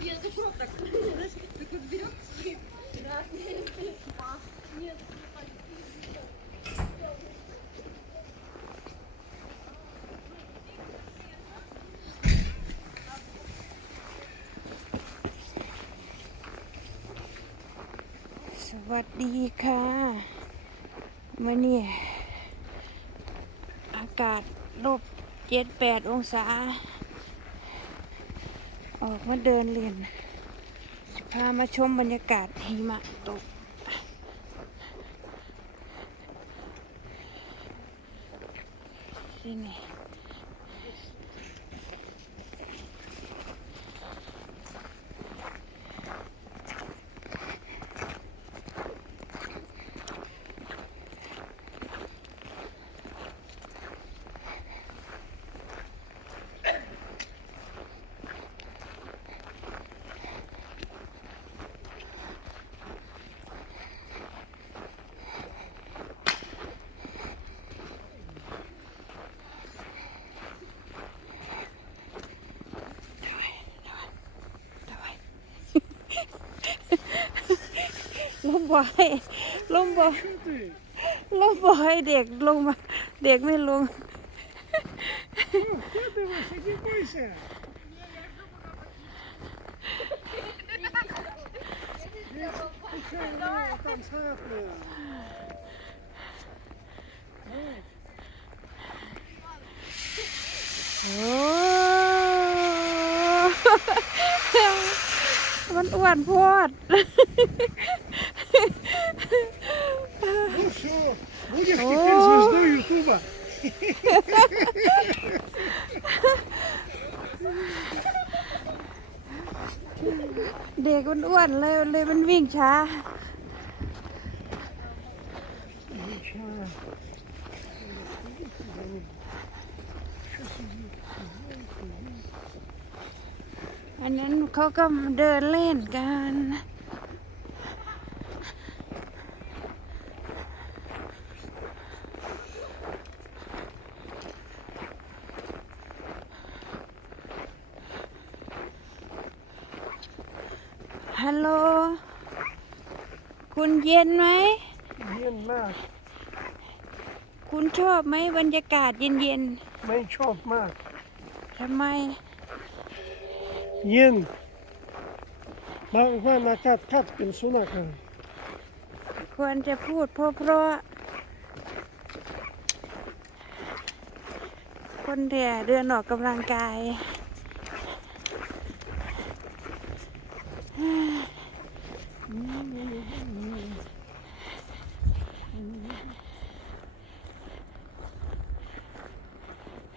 Я хочу вот так. Знаешь, так вот берет свои разные. А, Нет, ”สวัสดีค่ะมื่อนี้อากาศลบเจ็ดแปดองศา ออกมาเดินเล่นสิพามาชมบรรยากาศหิมะตก ที่นี่ ลม บ่อยลงบ่อยลงบ่ห้เด็กลงมาเด็กไม่ลง โอ้มันอ้วนพพด будешь О. теперь звездой Ютуба. เด็กมันอ้วนเลยเลยมันวิ่งช้า Ничего. อันนั้นเขาก็เดินเล่นกัน ฮัลโหล คุณเย็นไหม เย็นมาก คุณชอบไหมบรรยากาศเย็นๆไม่ชอบมากทำไม เย็นบางวันอากาศคัดเป็นสุนัขควรจะพูดเพราะๆคนเดียเดินออกกำลังกาย